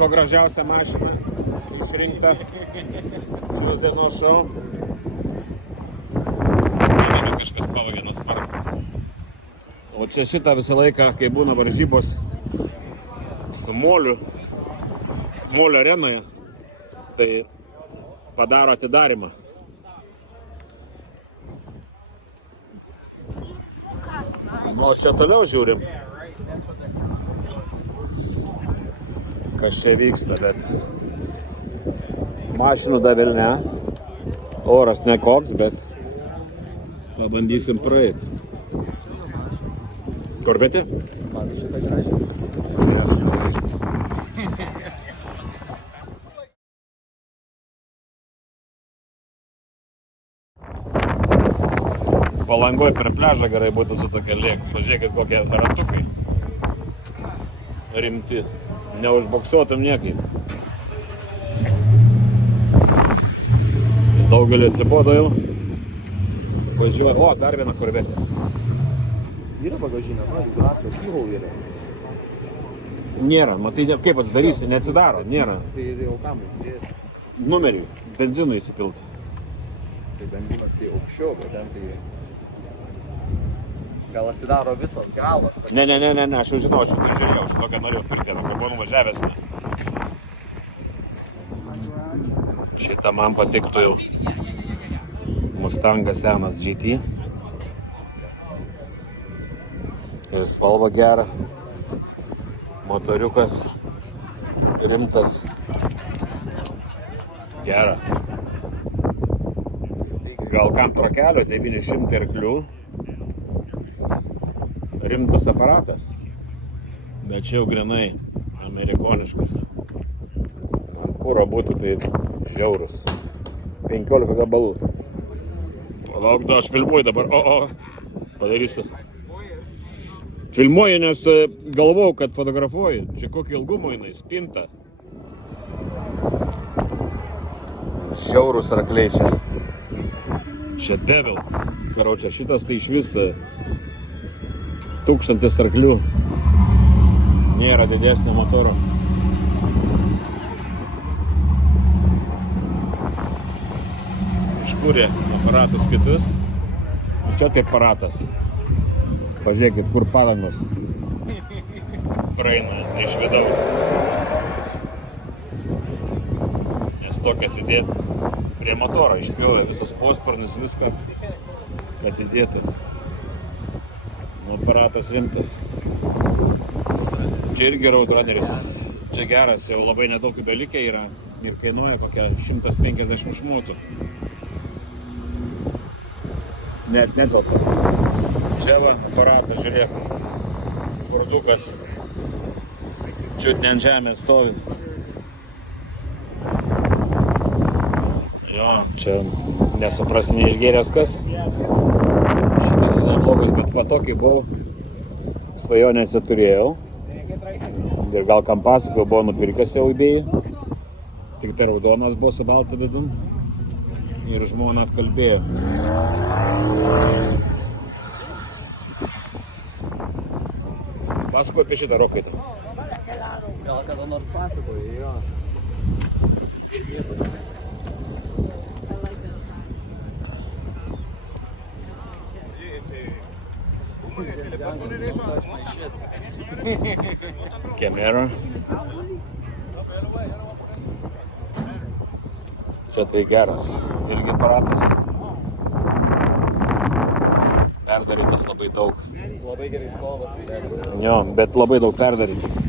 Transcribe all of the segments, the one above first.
sako, gražiausia mašina išrinkta šios dienos šou. Manime kažkas pavogė nuo sparko. O čia šitą visą laiką, kai būna varžybos su Moliu arenoje, tai padaro atidarimą. O čia toliau žiūrim, kas čia vyksta, bet mašinų dar vėl ne, oras nekoks, bet pabandysim praeit. Korvetė? Palangoj per pliažą gerai būtų su tokia lėk. Pažiūrėkit, kokie ratukai rimti. Neužboksuotum niekaip. Daugelį atsibodo jau. Važiuoja. O, dar viena korvetė. Yra bagažinė, ratą, kyrau yra. Nėra, matai, kaip atsidarysi, neatsidaro, nėra. Tai jau kam? Numerį, benzinų įsipilti. Tai benzinas tai aukščiau, bet ten tai... Gal atsidaro visas galas? Ne, aš jau žinau, aš jau tai žiūrėjau, aš tokią norėjau turėti, kai buvau nuvažiavęs. Šitą man patiktų jau. Mustangas senas GT. Ir spalva gera. Motoriukas rimtas. Gera. Gal kam trakelio 900 arklių. Rimtas aparatas. Bet čia jau grinai amerikoniškas. Ant kuro būtų tai žiaurus. 15 gabalų. Palauk, aš filmuoju dabar. Padarysiu. Filmuoju, nes galvojau, kad fotografuoju. Čia kokį ilgumo jinai, spinta. Žiaurus arkliai čia. Čia devil. Karočią, šitas tai iš vis 1000 arklių. Nėra didesnio motoro. Iškūrė aparatus kitus. Čia tai aparatas. Pažiūrėkit, kur padangos praeina iš vidaus. Nes tokias įdėt prie motoro išpjovė visus posparnius, viską, kad įdėtų. Aparatas rimtas. Čia irgi Roadrunneris. Čia geras, jau labai nedaug dalykai yra ir kainuoja kokią 150 šmutų. Net nedaug. Čia va, aparatas, žiūrėk. Kurdukas. Čiut ne ant žemės stovi. Jo, čia nesuprasti neišgėręs kas. Šitas yra neblogas, bet va tokį buvau svajonėse turėjau. Ir gal kam pasakojau, buvo nupirkęs jau eBay. Tik tai raudonas buvo su balta vidum. Ir žmona atkalbėjo. Pasakoju apie šitą rokaitą. Gal kada nors pasakoju, jo. Camera. Čia tai geras irgi aparatas. Perdarytas labai daug. Labai gerai spalvas. Jo, bet labai daug perdarytas.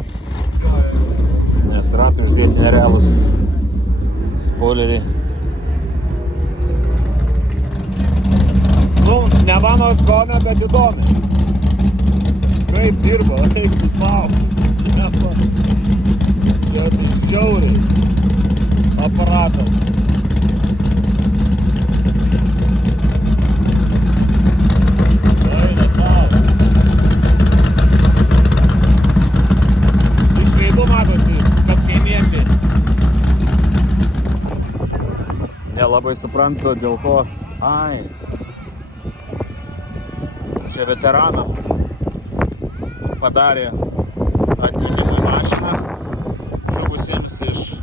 Nes ratai uždėti nerealūs. Spoileriai. Nu, ne mano skonio, bet įdomi. Kaip dirbo, eik tu savo. Čia tai žiauriai aparatas. Eina savo. Iš veidų matosi, kad kaimiečiai. Nelabai suprantu, dėl ko. Čia veteranam padarė atminimui mašiną žuvusiems. iš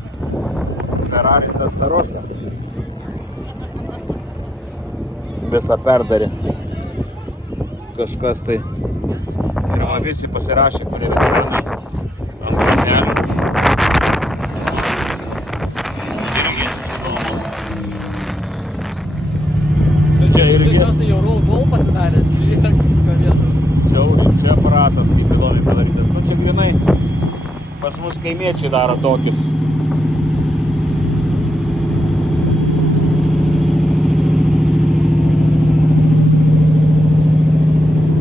Ferrari Testarossa. Visą perdarė. Kažkas tai. Ir va visi pasirašė, kurie vidurėme ant kalnelių. Čia irgi. Šitas tai jau roll pasidaręs, žiūrėk, su kavietu. Jau čia aparatas, kaip įdomiai padarytas. Nu čia grinai pas mus kaimiečiai daro tokius.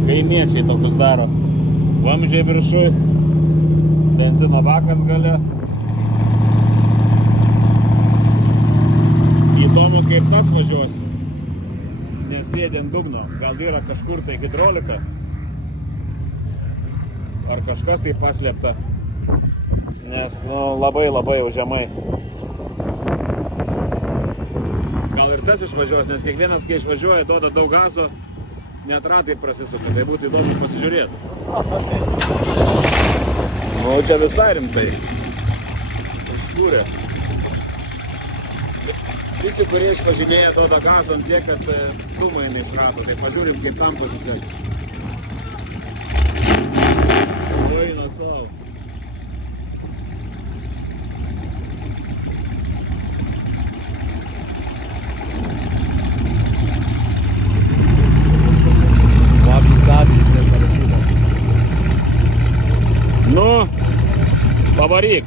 Kaimiečiai tokius daro. Vamzdžiai viršui, benzino bakas gale. Įdomu, kaip tas važiuos, nes sėdi ant dugno. Gal yra kažkur tai hidrolika, ar kažkas tai paslėpta, nes labai jau žemai. Gal ir tas išvažiuos, nes kiekvienas, kai išvažiuoja, duoda daug gazo, net ratai prasisuka, tai būtų įdomu pasižiūrėti. O čia visai rimtai. Užkūrė. Visi, kurie išvažinėja, duoda gazą ant tiek, kad dūmai neišrato. Tai pažiūrim, kaip tam pasiseks. Eina savo. Nu, pavaryk.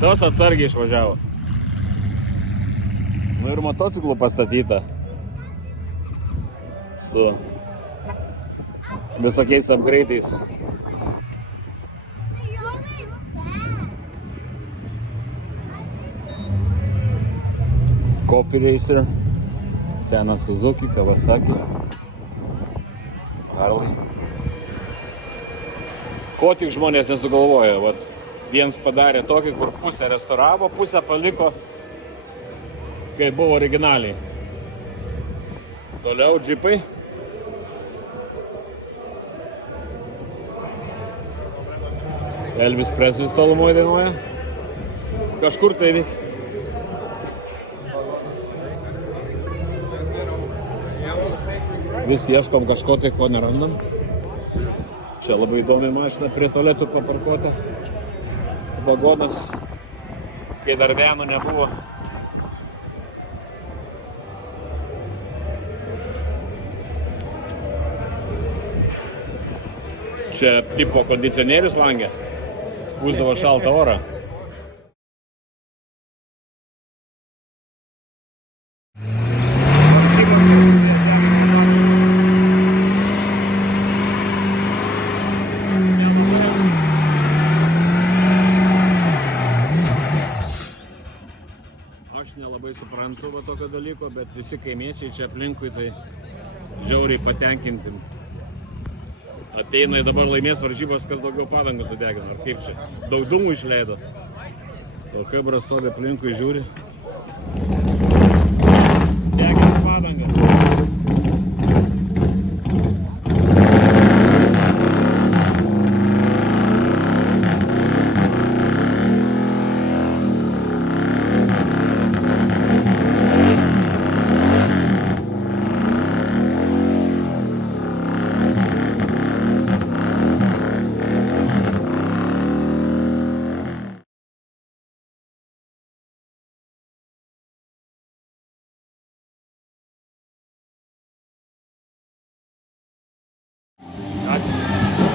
Tas atsargiai išvažiavo. Nu ir motociklų pastatyta. Su visokiais upgrade'ais. Coffee Racer, senas Suzuki, Kawasaki, Harley. Ko tik žmonės nesugalvoja, vat viens padarė tokį, kur pusę restauravo, pusę paliko, kai buvo originaliai. Toliau džipai. Elvis Preslis tolumoje dainuoja. Kažkur tai vyk. Vis ieškom kažko tai, ko nerandam. Čia labai įdomi mašina prie tualetų paparkuota. Vagonas, kai dar vieno nebuvo. Čia tipo kondicionierius langė. Pūsdavo šaltą orą. Aš nelabai suprantu tokio dalyko, bet visi kaimiečiai čia aplinkui tai žiauriai patenkinti. Ateina ir dabar laimės varžybos, kas daugiau padangų sudegino, ar kaip čia. Daug dūmų išleido. O Hebra stovi aplinkui, žiūri. Degina padangą.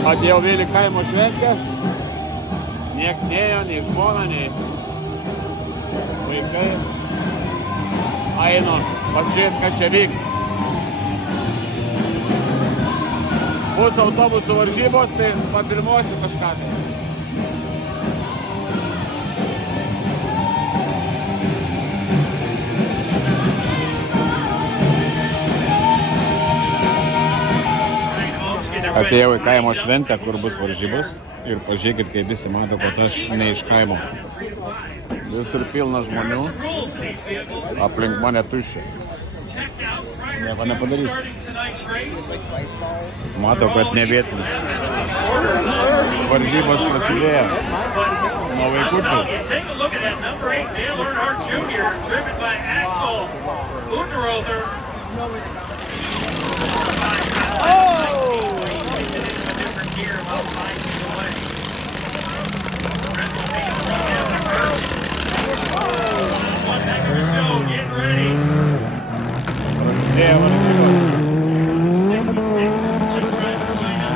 Atėjau vėl į kaimo šventę, nieks nėjo, nei žmona, nei vaikai. Einu apžiūrėti, kas čia vyks. Bus autobusų varžybos, tai papilmuosiu kažką. Atėjau į kaimo šventę, kur bus varžybos ir pažiūrėkit, kaip visi mato, kad aš ne iš kaimo. Visur pilna žmonių, aplink mane tuščia. Nieko nepadarys. Starting tonight's race. Matau, kad nevietinis. Varžybos prasidėjo. Nuo vaikučių. Take a look at that number 8 Dale Earnhardt Jr. driven by Axel Unterrother. Different gear about 5 feet away. Red Bull team running down the first. One heck of a show. Get ready. Prasidėjo varžybos. 66 is the driver line up.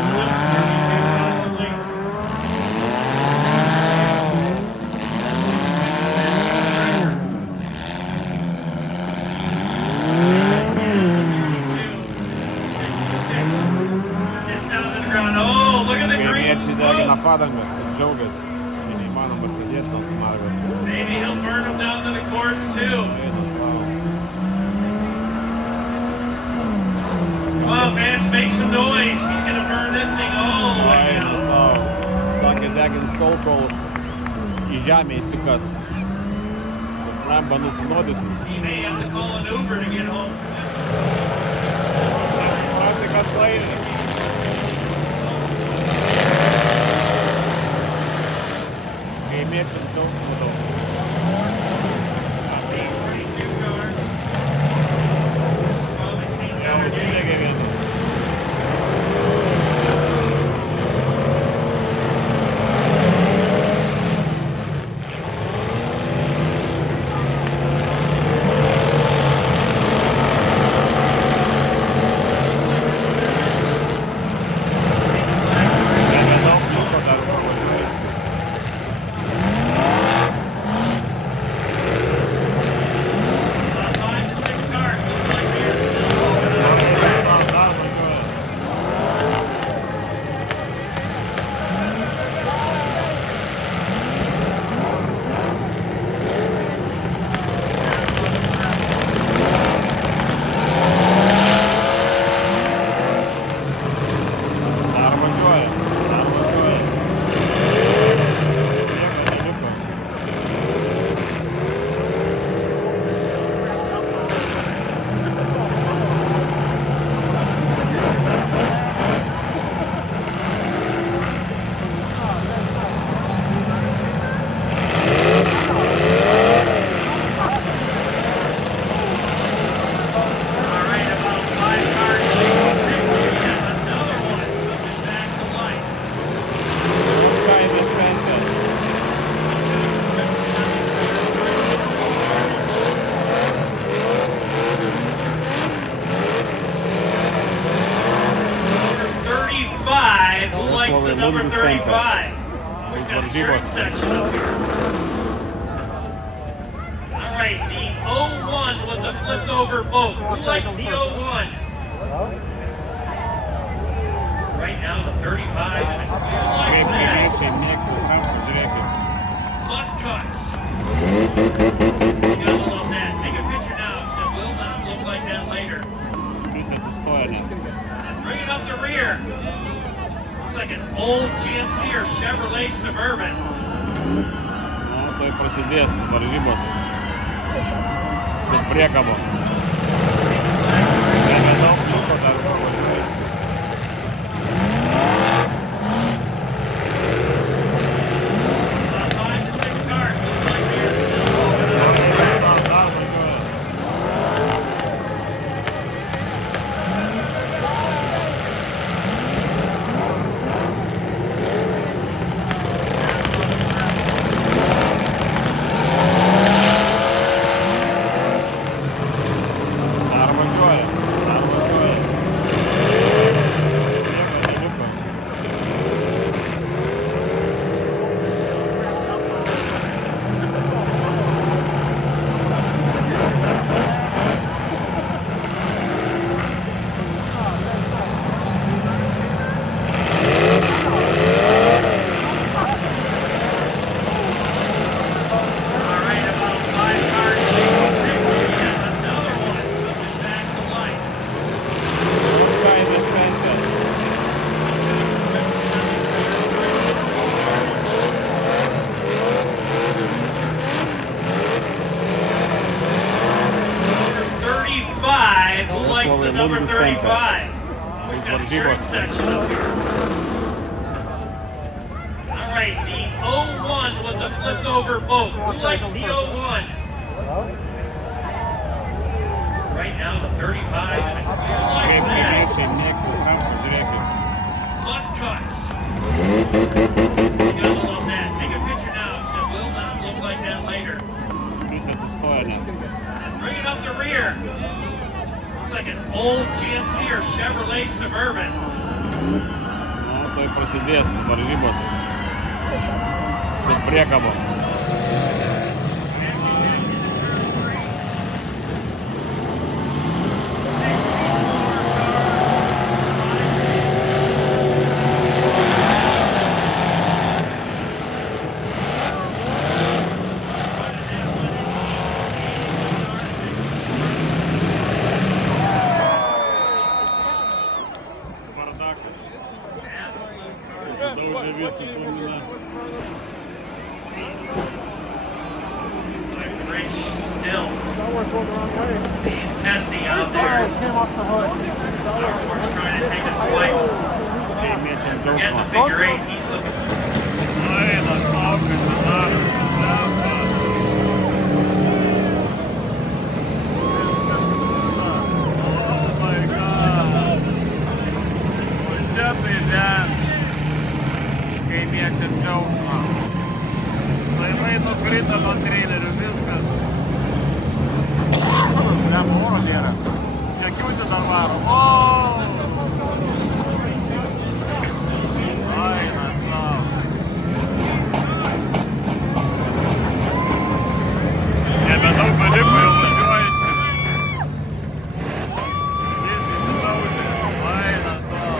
Oh, look at the green Kaimiečiai degina smoke. padangas ir džiaugiasi. Čia neįmanoma sėdėti nuo smarvės. Maybe he'll burn them down to the courts too. Eina savo. Come on, fans, make some noise. He's gonna burn this thing all the way Eina down. savo. Sakė, degins tol, kol į žemę įsikas. Su prampa nusinuodysi. He may have to call an Uber to get home from this. Suprasi, kas laimi. Kaimiečiams daug naudau. 842 car. Probably seen Jau better days. užsidegė vietą. Nedaug liko dar važiuoja. About 5 to 6 cars. Looks like they're still moving out. Dar važiuoja. Dar važiuoja. Dar važiuoja. Nieko neliko. All right, about 5 cars. 6. Yeah, another one coming back to life. Kaimė šventė. Number 35. Who likes the number 35? Where's that shirt section up here? All right, the 01 with the flipped over boat. Who likes the 01? Right now, the 35. Who likes Kaip that? kaimiečiai mėgsta traukti, žiūrėkit. Butt cuts. You gotta love that. Take a picture now, because it will not look like that later. Vis atsistoja net. And bringing up the rear. Looks like an old GMC or Chevrolet Suburban. Nu, tai prasidės varžybos su priekabu. Nedaug liko dar važiuoja. About 5 to 6 cars. Looks like they're still moving out. Dar važiuoja. Dar važiuoja. Dar važiuoja. with number 35. Who's got the turn section up here? All right, the 01 with the flipped over boat. Who likes the 01? Right now, the 35. Who likes that? Mud cuts. You gotta love that. Take a picture now, 'cause it will not look like that later. And bring it up the rear. Looks like an old GMC or Chevrolet Suburban. Tai prasidės varžybos su priekabu. Daužė visi pomina. Still testing out there. Star Wars trying to take a swipe. Forgetting the figure 8. He's looking. Kai mėgsim džiaugsmą. Laimai nukrito nuo trailerių, viskas. Blem, oro nėra. Čekiusi dar varo. Aina savo. Nebedaug beliko jau važiuojančių. Visi įsidaužė. Aina savo.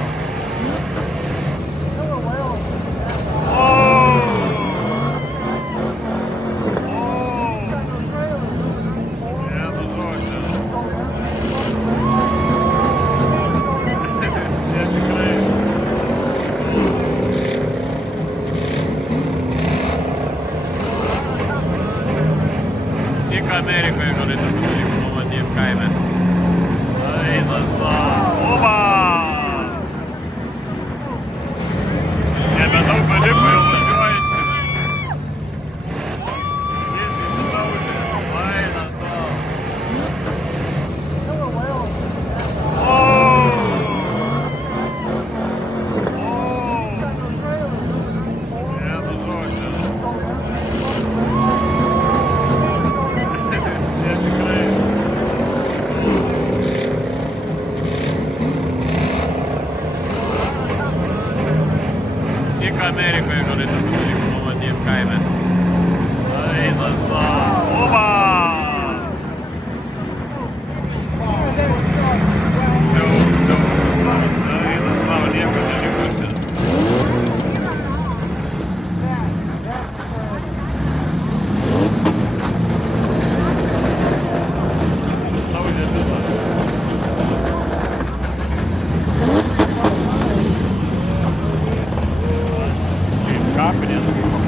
Amerikoje gali tokių dalykų numatyti kaime. Eina savo. Oba! Nebedaug beliko jau važiuojančių. Visi įsidaužė. Eina savo. Vienu žodžiu. Amerikoje gali tokių dalykų numatyti kaime. Eina savo. Oba! Žiaurus. Eina savo, nieko neliko čia. Daužė visas. Kapinės kaip